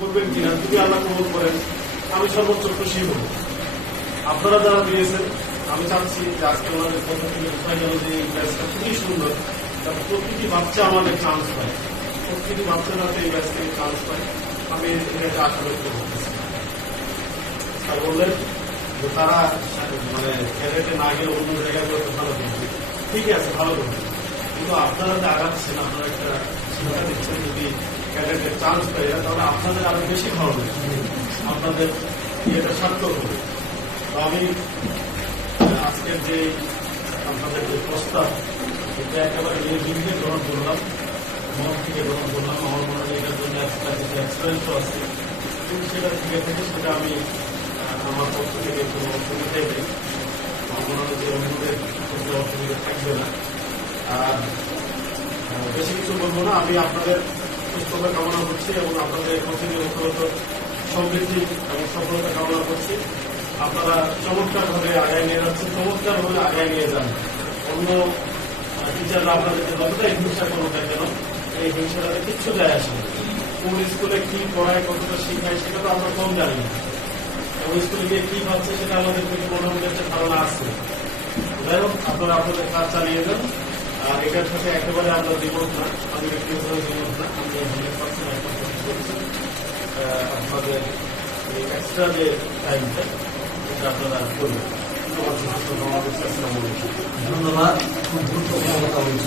করবেন কিনা যদি আল্লাহ কবুল করেন আমি সর্বোচ্চ খুশি হব। আপনারা যারা দিয়েছেন আমি চাচ্ছি যে আজকে ওনাদের কথা থেকে বোঝা গেল যে এই ব্যাচটা খুবই সুন্দর, যাতে প্রতিটি বাচ্চা আমাদের চান্স পায়, প্রতিটি বাচ্চা যাতে এই ব্যাচ থেকে চান্স পায় আমি এটাকে আশা ব্যক্ত করতেছি। আর বললেন যে তারা মানে ক্যাডেটে না গেলে অন্য জায়গাগুলোতে ভালো করবে, ঠিকই আছে ভালো করবে, কিন্তু আপনারা যে আগাচ্ছেন আপনারা একটা শিক্ষা দিচ্ছেন, যদি ক্যাডেটের চান্স পাই তাহলে আপনাদের আরো বেশি ভালো লাগবে, আপনাদের ইয়েটা সার্থক হবে। তো আমি আজকের যে আপনাদের যে প্রস্তাব এটা একেবারে নির্বিঘ্নে গ্রহণ করলাম, মন থেকে গ্রহণ করলাম। আমার মনে হয় এটার জন্য একটা এক্সপিরিয়েন্সও আছে, কিন্তু সেটা থেকে থেকে সেটা আমি আমার পক্ষ থেকে কোনো অসুবিধাই নেই। আমার মনে হয় যে অন্যদের কোনো অসুবিধা থাকবে না। আর বেশি কিছু বলবো না, আমি আপনাদের সুস্থতা কামনা করছি এবং আপনাদের প্রতিনিয়ত সমৃদ্ধি এবং সফলতা কামনা করছি। আপনারা চমৎকার ভাবে আগায় নিয়ে যাচ্ছেন, চমৎকার ভাবে আগায় নিয়ে যান। অন্য টিচাররা আপনাদেরকে যতটাই হিংসা করুক না কেন, এই হিংসাটাতে কিচ্ছু যায় আসে না। কোন স্কুলে কি পড়ায়, কতটা শিখায় সেটা তো আমরা কম জানি না, এবং স্কুলে গিয়ে কি পাচ্ছে সেটা আমাদের থেকে মোটামুটি একটা ধারণা আছে। যাই হোক, আপনারা আপনাদের কাজ চালিয়ে যান। আর এটার সাথে একেবারে আমরা দ্বিমত না, আমি ব্যক্তিগতভাবে দ্বিমত না, আমি 100% করছি। আপনাদের এই এক্সট্রা যে টাইমটা এটা আপনারা করবেন। ধন্যবাদ। খুব গুরুত্বপূর্ণ কথা বলছেন।